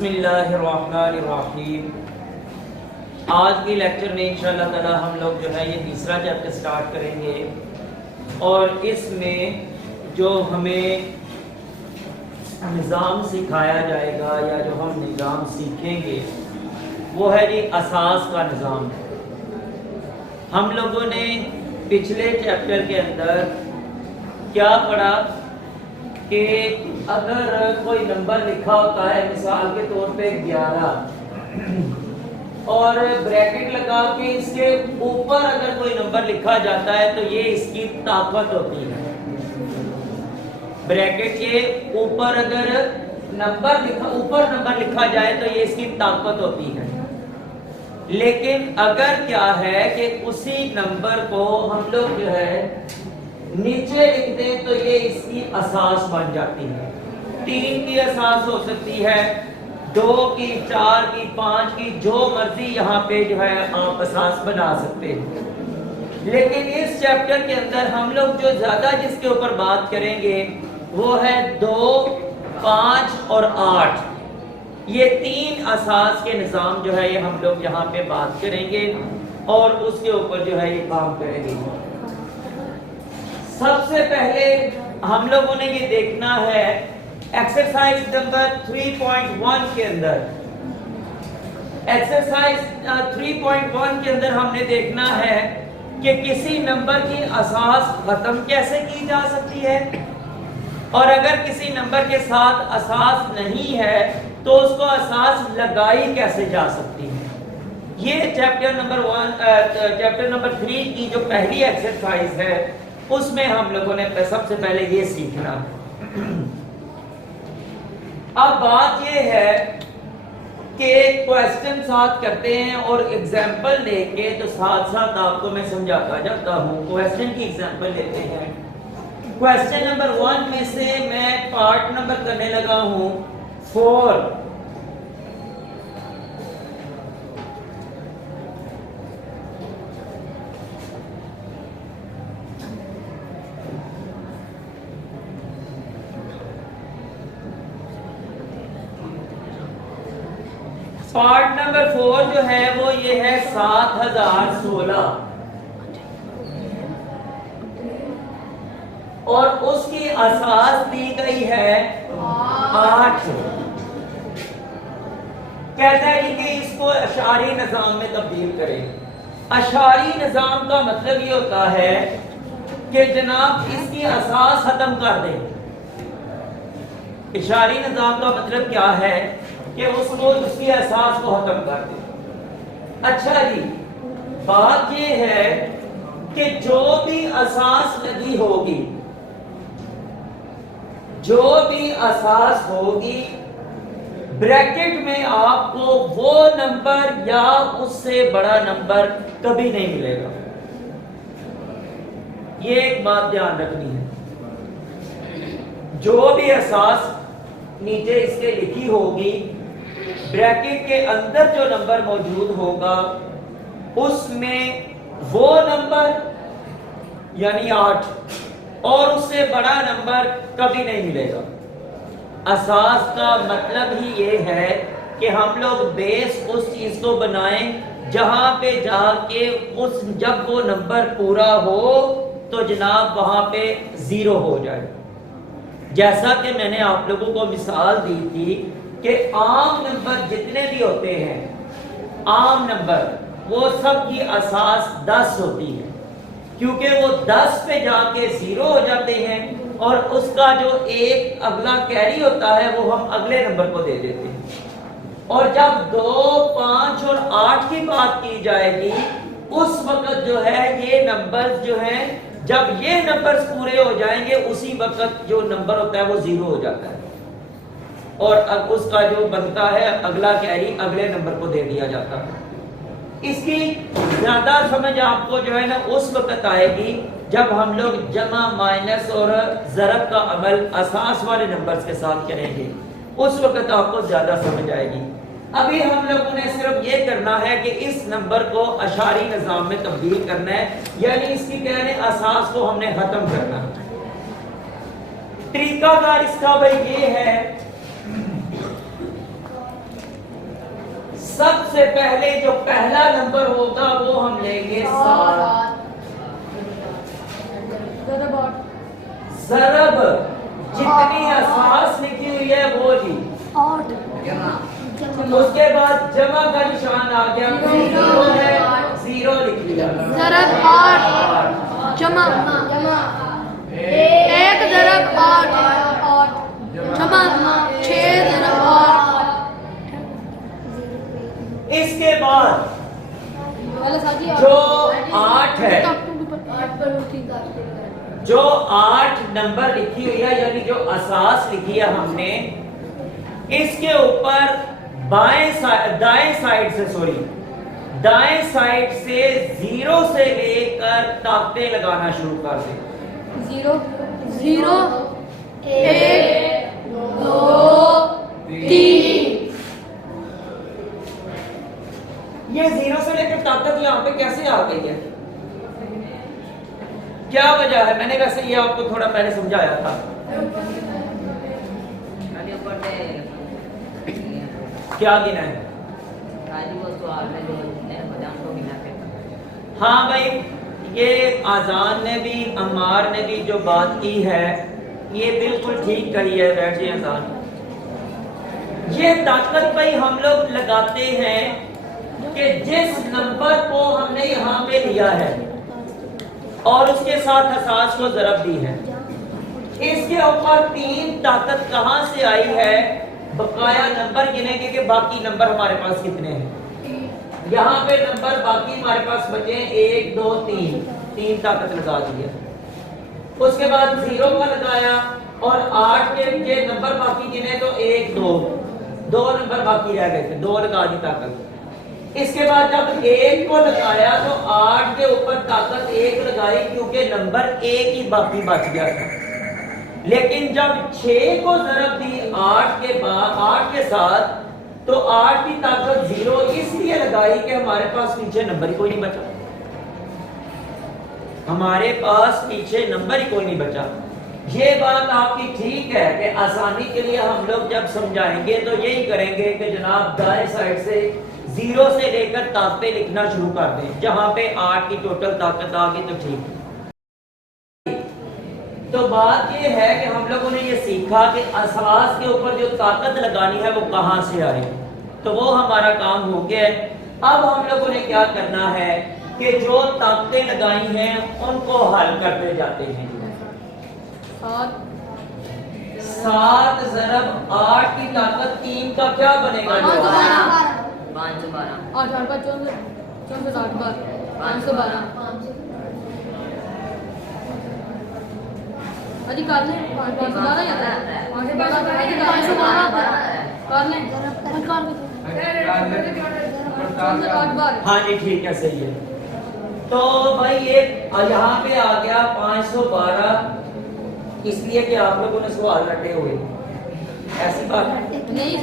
बिस्मिल्लाहिर्रहमानिर्रहीम। आज की लेक्चर में इंशाअल्लाह ताला हम लोग जो है ये तीसरा चैप्टर स्टार्ट करेंगे और इसमें जो हमें निज़ाम सिखाया जाएगा या जो हम निज़ाम सीखेंगे वो है जी असास का निज़ाम। हम लोगों ने पिछले चैप्टर के अंदर क्या पढ़ा कि अगर कोई नंबर लिखा होता है मिसाल के तौर पे 11 और ब्रैकेट लगा के इसके ऊपर अगर कोई नंबर लिखा जाता है तो ये इसकी ताकत होती है। ब्रैकेट के ऊपर अगर ऊपर नंबर लिखा जाए तो ये इसकी ताकत होती है। लेकिन अगर क्या है कि उसी नंबर को हम लोग जो है नीचे लिख दें तो ये इसकी असास बन जाती है। 3 की असास हो सकती है, 2 की, 4 की, 5 की, जो मर्जी यहाँ पे जो है आप असास बना सकते हैं। लेकिन इस चैप्टर के अंदर हम लोग जो ज्यादा जिसके ऊपर बात करेंगे वो है 2, 5 और 8। ये 3 असास के निज़ाम जो है ये हम लोग यहाँ पे बात करेंगे और उसके ऊपर जो है ये काम करेंगे। सबसे पहले हम लोगों ने ये देखना है एक्सरसाइज नंबर 3.1 के अंदर। एक्सरसाइज 3.1 के अंदर हमने देखना है कि किसी नंबर की असास खत्म कैसे की जा सकती है और अगर किसी नंबर के साथ असास नहीं है तो उसको असास लगाई कैसे जा सकती है। ये चैप्टर नंबर 3 की जो पहली एक्सरसाइज है उसमें हम लोगों ने सबसे पहले ये सीखना है। अब बात ये है कि क्वेश्चन साथ करते हैं और एग्जाम्पल लेके तो साथ साथ आपको मैं समझाता जाता हूँ। क्वेश्चन की एग्जाम्पल लेते हैं। क्वेश्चन नंबर 1 में से मैं पार्ट नंबर करने लगा हूँ 4। पार्ट नंबर 4 जो है वो ये है 7016 और उसकी असास दी गई है 8। कहता है कि इसको अशारी निजाम में तब्दील करें। अशारी निजाम का मतलब ये होता है कि जनाब इसकी असास खत्म कर दें। इशारी निजाम का मतलब क्या है कि उसको उसकी एहसास को खत्म कर दे। अच्छा जी, बात ये है कि जो भी असास लगी होगी, जो भी असास होगी, ब्रैकेट में आपको वो नंबर या उससे बड़ा नंबर कभी नहीं मिलेगा। ये एक बात ध्यान रखनी है। जो भी असास नीचे इसके लिखी होगी, ब्रैकेट के अंदर जो नंबर मौजूद होगा उसमें वो नंबर यानी 8 और उससे बड़ा नंबर कभी नहीं मिलेगा। असास का मतलब ही ये है कि हम लोग बेस उस चीज को बनाएं जहां पे जाके जब वो नंबर पूरा हो तो जनाब वहां पे 0 हो जाए। जैसा कि मैंने आप लोगों को मिसाल दी थी कि आम नंबर जितने भी होते हैं, आम नंबर वो सब की असास 10 होती है, क्योंकि वो 10 पे जाके 0 हो जाते हैं और उसका जो एक अगला कैरी होता है वो हम अगले नंबर को दे देते हैं। और जब 2, 5 और 8 की बात की जाएगी उस वक्त जो है ये नंबर जो है, जब ये नंबर्स पूरे हो जाएंगे उसी वक्त जो नंबर होता है वो 0 हो जाता है और अब उसका जो बनता है अगला कैरी अगले नंबर को दे दिया जाता है। इसकी ज्यादा समझ आपको जो है ना उस वक्त आएगी जब हम लोग जमा, माइनस और ज़रब का अमल असास वाले नंबर्स के साथ करेंगे, उस वक्त आपको ज्यादा समझ आएगी। अभी हम लोगों ने सिर्फ ये करना है कि इस नंबर को अशारी निज़ाम में तब्दील करना है, यानी इसकी कहने असास को हमने खत्म करना है। तरीकाकार इसका भाई ये है सबसे पहले जो पहला नंबर होगा वो हम लेंगे 7। ज़रब जितनी असास लिखी हुई है वो जी। उसके बाद जमा का निशान आ गया, 0 है, 0 लिख लिया। ज़रब 8 जमा 1 ज़रब 8 जमा 6 ज़रब 8। इसके बाद जो 8 है, जो 8 नंबर लिखी हुई है यानी जो असास लिखी है हमने, इसके ऊपर दाएं साइड से 0 से लेकर ताकतें लगाना शुरू कर दें। 0 0 1 2 3। ये 0 से लेकर ताकत यहाँ पे कैसे आ गई है, क्या वजह है? मैंने वैसे ये आपको थोड़ा पहले समझाया था। क्या गिना है? हाँ भाई, ये आजान ने भी अम्मार ने भी जो बात की है ये बिल्कुल ठीक कही है। बैठ जाइए आजान। ये ताकत भाई हम लोग लगाते हैं कि जिस नंबर को हमने यहाँ पे लिया है और उसके साथ असास को ज़रब दी है, इसके ऊपर 3 ताकत कहाँ से आई है? बकाया नंबर गिनेंगे कि बाकी नंबर हमारे पास कितने हैं। यहाँ पे नंबर बाकी हमारे पास बचे 1 2 3 ताकत लगा दिया। उसके बाद 0 का लगाया और 8 के ये नंबर बाकी गिने तो 1 2 नंबर बाकी रह गए थे, 2 लगा दी ताकत। इसके बाद जब 1 को लगाया तो 8 के ऊपर ताकत 1 लगाई क्योंकि नंबर 1 ही बाकी बच गया था। लेकिन जब 6 को ज़रब दी 8 के साथ तो 8 की ताकत 0 इसलिए लगाई कि हमारे पास पीछे नंबर ही कोई नहीं बचा। हमारे पास पीछे नंबर ही कोई नहीं बचा। ये बात आपकी ठीक है कि आसानी के लिए हम लोग जब समझाएंगे तो यही करेंगे कि जनाब दाएं साइड से 0 से लेकर ताकतें लिखना शुरू कर दें। जहां पे 8 की टोटल ताकत आ गई तो ठीक है। तो बात ये है कि हम लोगों ने ये सीखा कि असास के ऊपर जो ताकत लगानी है वो कहां से आ रही है, तो वो हमारा काम हो गया है। अब हम लोगों ने क्या करना है कि जो ताकतें लगाई हैं उनको हल करते जाते हैं। 7 ज़रब 8 की ताकत 3 का क्या बनेगा? 512 हाँ जी ठीक है, सही है। तो भाई ये यहाँ पे आ गया 512, इसलिए कि आप लोगों ने सवाल रटे हुए, ऐसी बात नहीं।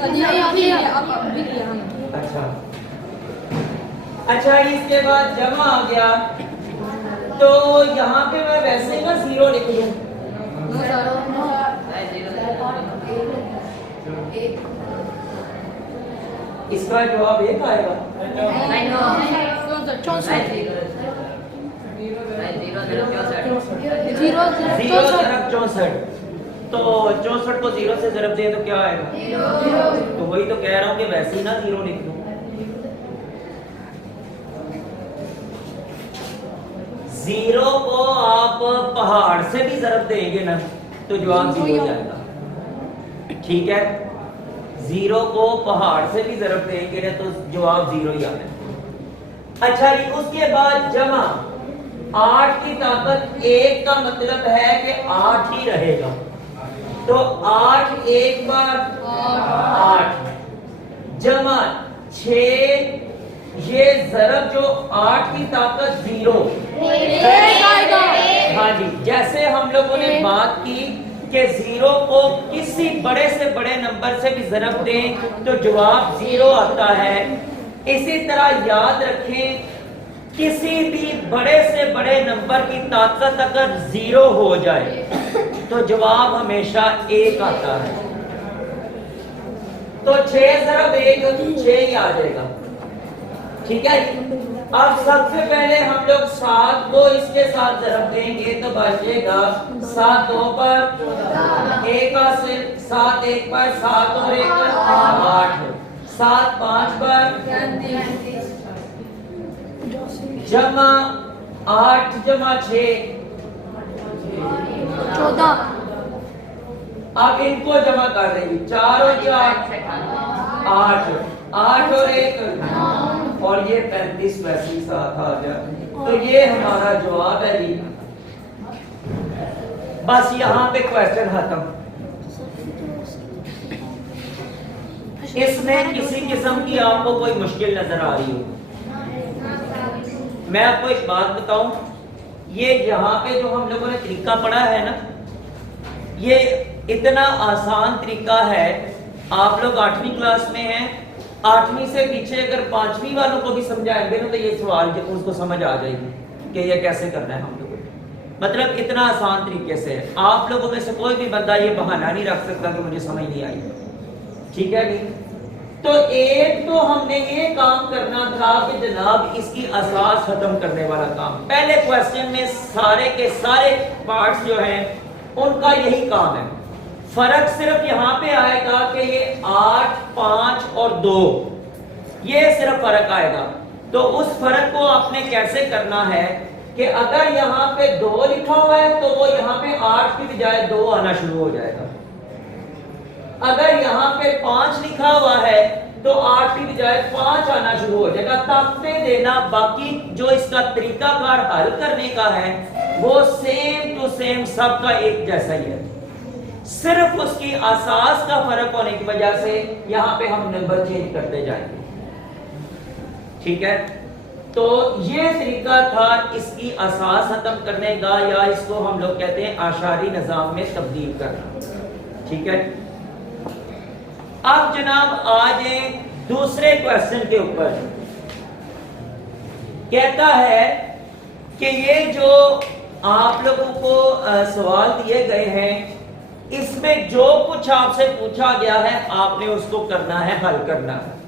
अच्छा इसके बाद जमा आ गया तो यहाँ पे मैं वैसे ना 0 लिख लूं। इसका जवाब 1 आएगा। 0 तो 64 को 0 से ज़रब दे तो क्या आएगा? तो वही तो कह रहा हूँ कि वैसे ही ना 0 लिख दो। 0 को आप पहाड़ से भी ज़रब देंगे ना तो जवाब 0 हो जाएगा। ठीक है, 0 को पहाड़ से भी ज़रब देंगे ना तो जवाब 0 ही आएगा। अच्छा जी, उसके बाद जमा 8 की ताकत 1 का मतलब है कि 8 ही रहेगा। तो 8 एक बार 8 जमा 6, ये ज़रब जो 8 की ताकत 0। हाँ जी, जैसे हम लोगों ने बात की कि 0 को किसी बड़े से बड़े नंबर से भी ज़रब दें तो जवाब 0 आता है। इसी तरह याद रखें, किसी भी बड़े से बड़े नंबर की ताकत अगर 0 हो जाए तो जवाब हमेशा 1 आता है। तो 6 ज़रब 1 6 ही आ जाएगा। ठीक है। अब सबसे पहले हम लोग 7 को इसके साथ ज़रब देंगे तो बचेगा 7 2 पर 1 हासिल, 7 1 पर 7 और 1 पर 8, 7 5 पर जमा 8 जमा 6 14। अब इनको जमा कर देंगे 4 और 4 8, 8 और 1 और ये 35 वैसे ही साथ आ गया। तो ये हमारा जवाब है जी। बस यहाँ पे क्वेश्चन खत्म। इसमें किसी किस्म की आपको कोई मुश्किल नजर आ रही हो? मैं आपको एक बात बताऊं, ये यहाँ पे जो हम लोगों ने तरीका पढ़ा है ना, ये इतना आसान तरीका है। आप लोग 8वीं क्लास में हैं, 8वीं से पीछे अगर 5वीं वालों को भी समझाएंगे ना तो ये सवाल उसको समझ आ जाएगी कि ये कैसे करना है हम लोगों को। मतलब इतना आसान तरीके से है। आप लोगों में से कोई भी बंदा ये बहाना नहीं रख सकता कि मुझे समझ नहीं आई। ठीक है जी। तो एक तो हमने ये काम करना था कि जनाब इसकी असास खत्म करने वाला काम। पहले क्वेश्चन में सारे के सारे पार्ट्स जो हैं उनका यही काम है। फर्क सिर्फ यहाँ पे आएगा कि ये 8 5 और 2, ये सिर्फ फर्क आएगा। तो उस फर्क को आपने कैसे करना है कि अगर यहाँ पे 2 लिखा हुआ है तो वो यहाँ पे 8 की बजाय 2 आना शुरू हो जाएगा। अगर यहाँ पे 5 लिखा हुआ है तो 8 की बजाय 5 आना शुरू हो जाएगा। ताकते देना, बाकी जो इसका तरीकाकार हल करने का है वो सेम टू सेम सबका एक जैसा ही है। सिर्फ उसकी असास का फर्क होने की वजह से यहाँ पे हम नंबर चेंज करते जाएंगे। ठीक है। तो ये तरीका था इसकी असास खत्म करने का, या इसको हम लोग कहते हैं आशारी निजाम में तब्दील करना। ठीक है। अब जनाब आ जाए दूसरे क्वेश्चन के ऊपर। कहता है कि ये जो आप लोगों को सवाल दिए गए हैं इसमें जो कुछ आपसे पूछा गया है आपने उसको करना है, हल करना है।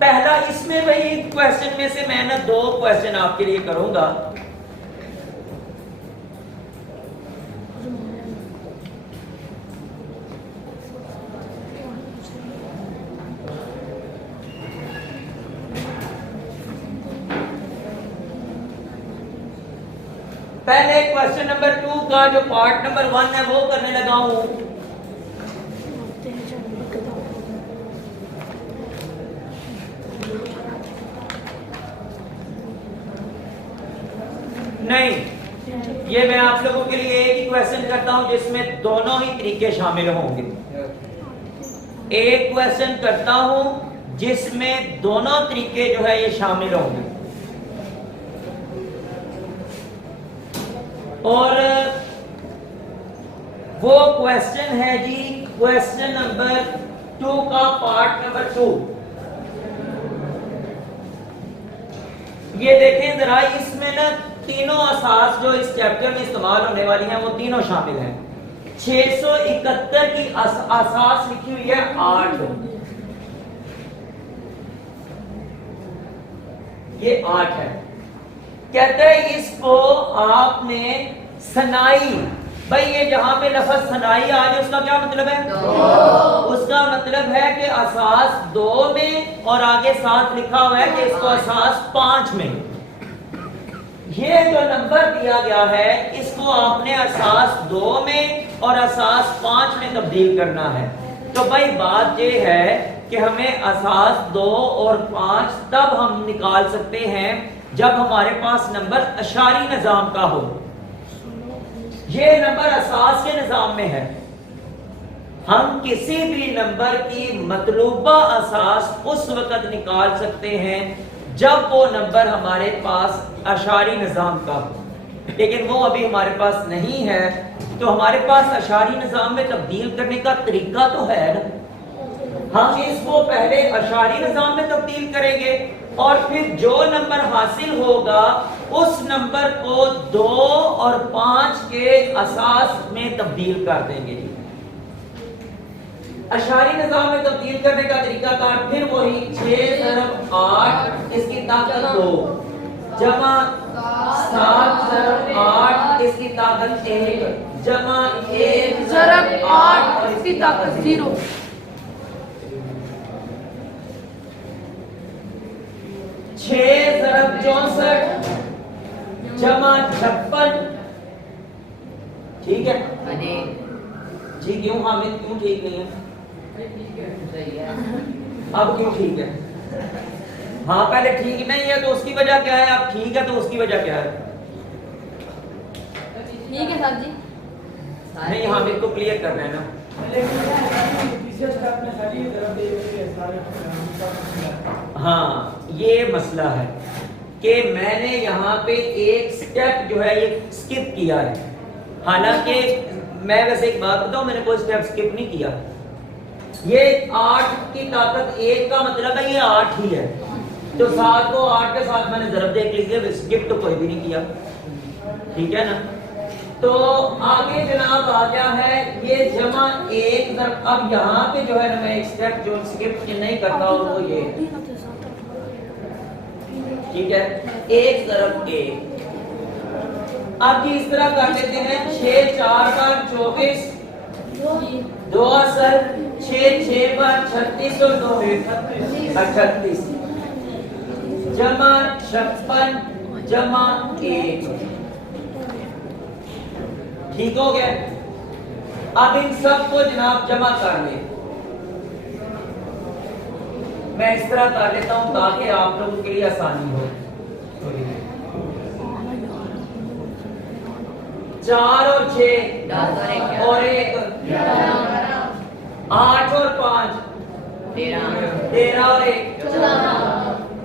पहला इसमें वही क्वेश्चन में से मैं ना 2 क्वेश्चन आपके लिए करूंगा। पहले क्वेश्चन नंबर 2 का जो पार्ट नंबर 1 है वो करने लगा हूं। नहीं, ये मैं आप लोगों के लिए एक ही क्वेश्चन करता हूं जिसमें दोनों ही तरीके शामिल होंगे। एक क्वेश्चन करता हूं जिसमें दोनों तरीके जो है ये शामिल होंगे। और वो क्वेश्चन है जी क्वेश्चन नंबर 2 का पार्ट नंबर 2। ये देखें जरा, इसमें ना तीनों असास जो इस चैप्टर में इस्तेमाल होने वाली हैं वो तीनों शामिल हैं। 671 की असास लिखी हुई है 8, ये 8 है। कहते हैं इसको आपने सनाई, भाई ये जहां पे लफ्ज सनाई आ जाए उसका क्या मतलब है? 2। उसका मतलब है कि असास 2 में और आगे 7 लिखा हुआ है कि इसको असास 5 में। ये जो नंबर दिया गया है इसको आपने असास 2 में और असास 5 में तब्दील करना है। तो भाई बात ये है कि हमें असास 2 और 5 तब हम निकाल सकते हैं जब हमारे पास नंबर अशारी निजाम का हो। ये नंबर असास के निजाम में है। हम किसी भी नंबर की मतलूबा असास उस वक्त निकाल सकते हैं जब वो नंबर हमारे पास अशारी निजाम का हो, लेकिन वो अभी हमारे पास नहीं है। तो हमारे पास अशारी निजाम में तब्दील करने का तरीका तो है ना। हम इसको पहले अशारी निजाम में तब्दील करेंगे और फिर जो नंबर हासिल होगा उस नंबर को 2 और 5 के असास में तब्दील कर देंगे। अशारी निजाम में तब्दील करने का तरीकाकार फिर वही 6 ज़रब 8 इसकी ताकत 2 जमा 7 ज़रब 8 इसकी ताकत 1 जमा 1 ज़रब 8 इसकी ताकत 0 6 ज़रब 64 जमा 56 ठीक है जी क्यों हामिद क्यों ठीक नहीं है अब क्यों ठीक है हाँ पहले ठीक नहीं है तो उसकी वजह क्या है अब ठीक है तो उसकी वजह क्या है ठीक है सर जी नहीं हामिद को क्लियर करना है ना हाँ ये मसला है कि मैंने यहाँ पे एक स्टेप जो है ये स्किप किया है हालांकि मैं वैसे एक बात बताऊं मैंने कोई स्टेप स्किप नहीं किया ये 8 की ताकत 1 का मतलब है ये 8 ही है तो 7 को 8 के साथ मैंने ज़रब देख लीजिए स्किप तो कोई भी नहीं किया ठीक है ना तो आगे जनाब आ गया है ये जमा 1 ज़रब अब यहाँ पे जो है ना मैं एक स्टेप जो स्किप नहीं करता हूँ वो ये ठीक है 1 ज़रब 1 अब इस तरह कर लेते हैं 6 4 बार 24 2 असल 6 6 बार 36 और 2 38 जमा 56 जमा 1 ठीक हो गया अब इन सब को जनाब जमा कर ले मैं इस तरह कर लेता हूं ताकि आप लोगों के लिए आसानी हो 4 और 6 और 1 8 और 5 13 और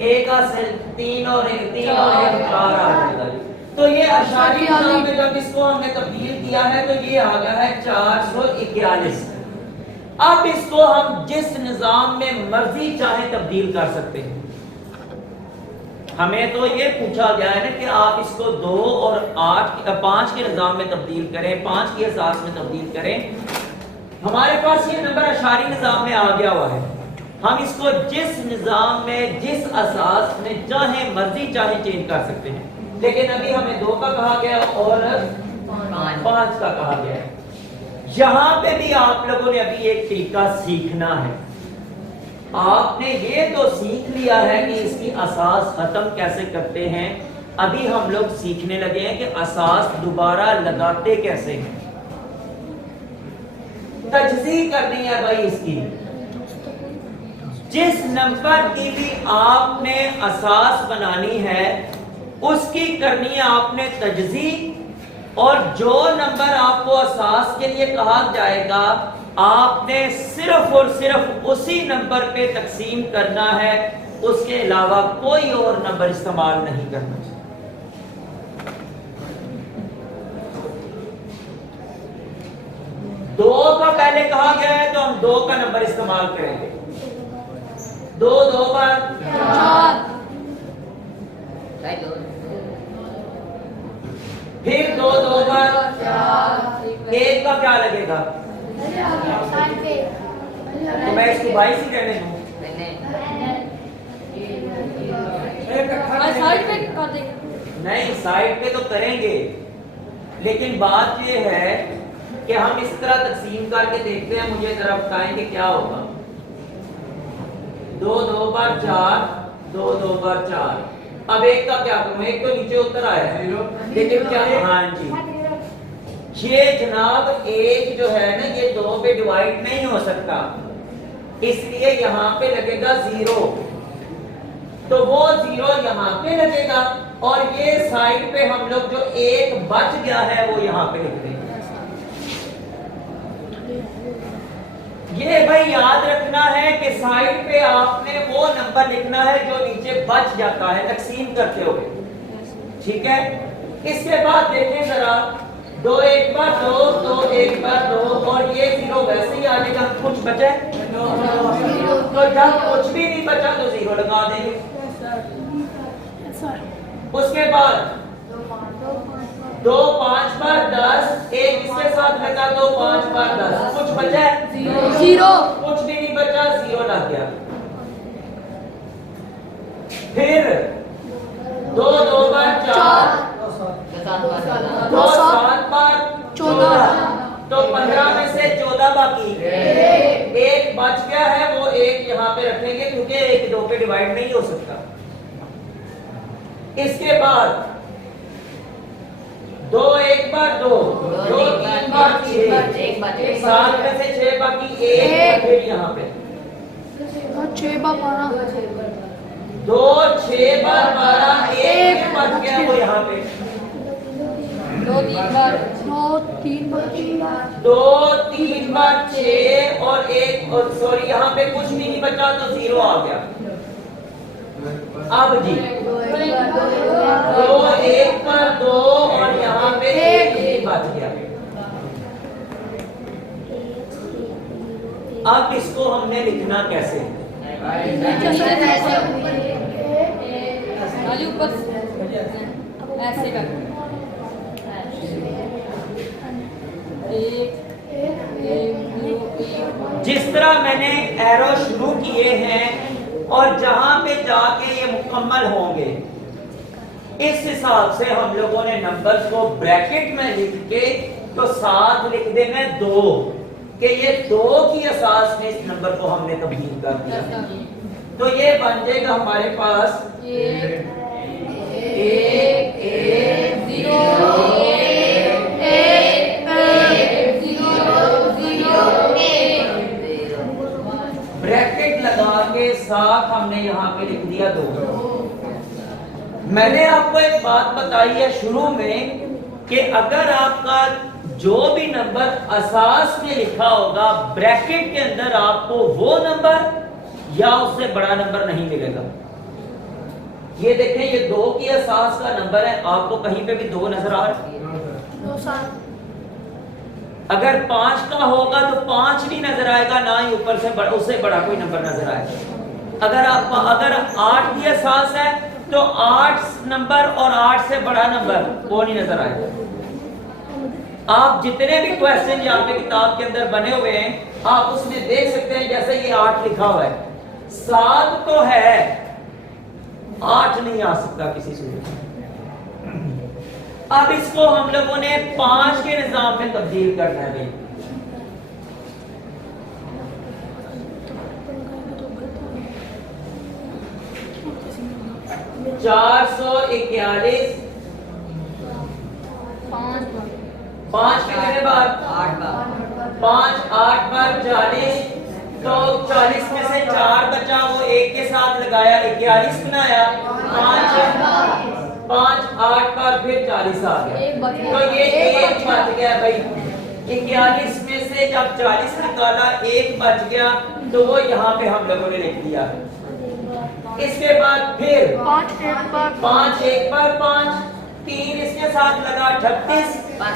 1 हासिल 3 और 1 4 आ जाएगा तो ये अशारी निजाम में जब इसको हमने तब्दील किया है तो ये आ गया है 441 अब इसको हम जिस निजाम में मर्जी चाहे तब्दील कर सकते हैं हमें तो ये पूछा गया है ना कि आप इसको 2 और 5 के निजाम में तब्दील करें 5 की असास में तब्दील करें हमारे पास ये नंबर अशारी निजाम में आ गया हुआ है हम इसको जिस निजाम में जिस असास में चाहे मर्जी चाहे चेंज कर सकते हैं लेकिन अभी हमें 2 का कहा गया और 5 का कहा गया है यहां पे भी आप लोगों ने अभी एक तरीका सीखना है आपने ये तो सीख लिया है कि इसकी असास खत्म कैसे करते हैं अभी हम लोग सीखने लगे हैं कि असास दोबारा लगाते कैसे हैं तजज़ीह करनी है भाई इसकी जिस नंबर की भी आपने असास बनानी है उसकी करनी है आपने तजज़ीह और जो नंबर आपको असास के लिए कहा जाएगा आपने सिर्फ और सिर्फ उसी नंबर पे तकसीम करना है उसके अलावा कोई और नंबर इस्तेमाल नहीं करना चाहिए 2 का पहले कहा गया है तो हम 2 का नंबर इस्तेमाल करेंगे 2 2 बार 4 फिर 2 2 बार 1 का क्या लगेगा तो मैं इसको 22 ही कहने दूं साइड पे कर देंगे नहीं साइड पे तो करेंगे लेकिन बात ये है कि हम इस तरह तकसीम करके देखते हैं मुझे जरा बताएं कि क्या होगा 2 2 बार 4 2 2 बार 4 अब 1 का क्या करूं 1 तो नीचे उतर आया है लेकिन क्या हाँ जी ये जनाब 1 जो है ना ये 2 पे डिवाइड नहीं हो सकता इसलिए यहाँ पे लगेगा 0 तो वो 0 यहाँ पे लगेगा और ये साइड पे हम लोग जो 1 बच गया है वो यहाँ पे लिख देंगे ये भाई याद रखना है कि साइड पे आपने वो नंबर लिखना है जो नीचे बच जाता है तकसीम करते हुए ठीक है इसके बाद देखें जरा 2 1 बार 2 2 1 बार 2 और ये 0 वैसे ही आ जाएगा कुछ बचे तो जब कुछ भी नहीं बचा तो 0 लगा देंगे उसके बाद 2 5 बार 10, एक इसके साथ लगा, 2 5 बार 10, कुछ बचा है? 0 कुछ भी नहीं बचा, 0 लग गया। फिर 2 2 बार 4, 2 7 बार 14, तो 15 में से 14 बाकी, एक बच गया है, वो एक यहाँ पे रखेंगे क्योंकि 1 2 पे डिवाइड नहीं हो सकता। इसके बाद 2 1 बार 2, 2 3 बार 6, 7 में से 6 बाकी, 1 फिर यहाँ पे 6 बार 2 6 बार 12, 1 बच गया वो यहाँ पे 2 3 बार 2 3 बार 6 और 1, और सॉरी यहाँ पे कुछ भी नहीं बचा तो 0 आ गया। अब जी 2 1 पर 2 और यहाँ पे 1 बच गया। अब इसको हमने लिखना कैसे? ऊपर ऐसे कर जिस तरह मैंने एरो शुरू किए हैं और जहां पे जाके ये मुकम्मल होंगे, इस हिसाब से हम लोगों ने नंबर्स को ब्रैकेट में लिख के तो साथ लिख देना 2 कि ये 2 की असास में इस नंबर को हमने तब्दील कर दिया। तो ये बन जाएगा हमारे पास 1 1 0 ब्रैकेट लगा के साथ हमने यहाँ पे लिख दिया 2। मैंने आपको एक बात बताई है शुरू में कि अगर आपका जो भी नंबर असास में लिखा होगा, ब्रैकेट के अंदर आपको वो नंबर या उससे बड़ा नंबर नहीं मिलेगा। ये देखें, ये 2 की असास का नंबर है, आपको कहीं पे भी 2 नजर आ रहा है? अगर 5 का होगा तो 5 नहीं नजर आएगा, ना ही ऊपर से बड़ा, उससे बड़ा कोई नंबर नजर आएगा। अगर 8 की असास है तो 8 नंबर और 8 से बड़ा नंबर वो नहीं नजर आएगा। आप जितने भी क्वेश्चन यहाँ पे किताब के अंदर बने हुए हैं, आप उसमें देख सकते हैं, जैसे ये 8 लिखा हुआ है, 7 तो है, 8 नहीं आ सकता किसी सूरत में। अब इसको हम लोगों ने 5 के निजाम में तब्दील करना है। 441 5 कितने बार? 8 बार। 5 8 बार 40, तो 40 में से 4 बचा, वो 1 के साथ लगाया, 41 बनाया। 5 8 बार फिर 40 आ गया, तो ये 1 बच गया भाई। 41 में से जब 40 निकाला, 1 बच गया, तो वो यहाँ पे हम लोगों ने लिख दिया। इसके बाद फिर 5 1 बार 5, 3 इसके साथ लगा 38, 5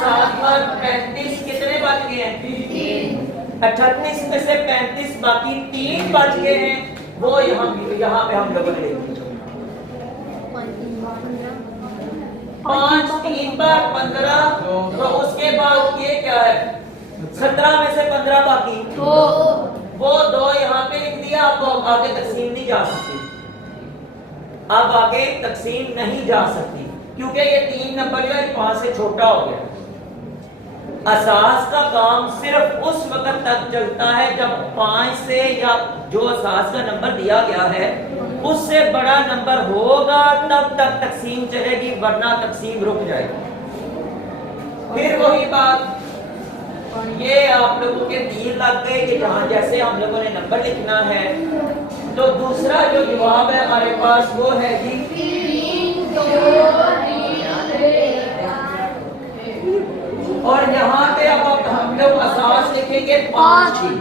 7 बार 35, कितने बच गए हैं? 38 में से 35 बाकी 3 बच गए हैं, वो यहाँ पे हम लोगों ने लिख दिया। 5 3 बार 15, तो उसके बाद ये क्या है? 17 में से 15 बाकी, वो 2 यहाँ पे लिख दिया। अब आगे तकसीम नहीं जा सकती, अब आगे तकसीम नहीं जा सकती क्योंकि ये 3 नंबर जो है 5 से छोटा हो गया। असास का काम सिर्फ उस वक्त तक चलता है जब 5 से, या जो असास का नंबर दिया गया है उससे बड़ा नंबर होगा, तब तक तकसीम चलेगी, वरना तकसीम रुक जाएगी। फिर वही बात, ये आप लोगों के तीर लग गए कि जहां जैसे हम लोगों ने नंबर लिखना है, तो दूसरा जो जवाब है हमारे पास वो है जी 3 2 3 और यहाँ पे अब हम लोग असास लिखेंगे 5 की।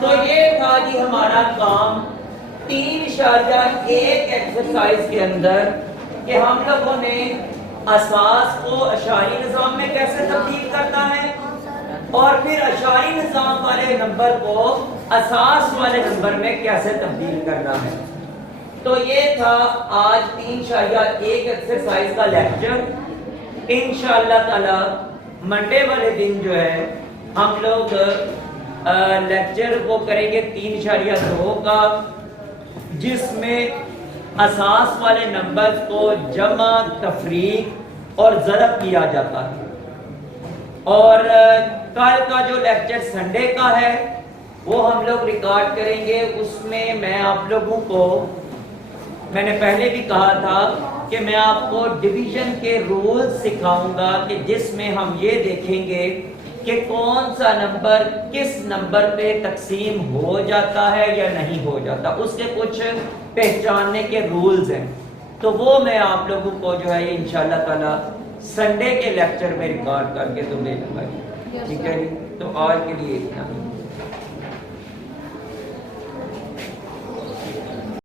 तो ये था जी हमारा काम 3.1 एक्सरसाइज के अंदर कि हम लोगों ने असास को अशारी निज़ाम में कैसे तब्दील करना है और फिर अशारी निज़ाम वाले नंबर को असास वाले नंबर में कैसे तब्दील करना है। तो ये था आज 3.1 एक्सरसाइज का लेक्चर। इंशाअल्लाह ताला मंडे वाले दिन जो है हम लोग लेक्चर को करेंगे 3.2 का, जिसमें असास वाले नंबर को जमा, तफरीक और ज़रब किया जाता है। और कल का जो लेक्चर संडे का है वो हम लोग रिकॉर्ड करेंगे। उसमें मैं आप लोगों को, मैंने पहले भी कहा था कि मैं आपको डिवीजन के रूल्स सिखाऊंगा कि जिसमें हम ये देखेंगे कि कौन सा नंबर किस नंबर पे तकसीम हो जाता है या नहीं हो जाता, उसके कुछ पहचानने के रूल्स हैं। तो वो मैं आप लोगों को जो है इंशाल्लाह ताला संडे के लेक्चर में रिकॉर्ड करके तो दे दूंगा। ठीक है जी, तो आज के लिए इतना ही।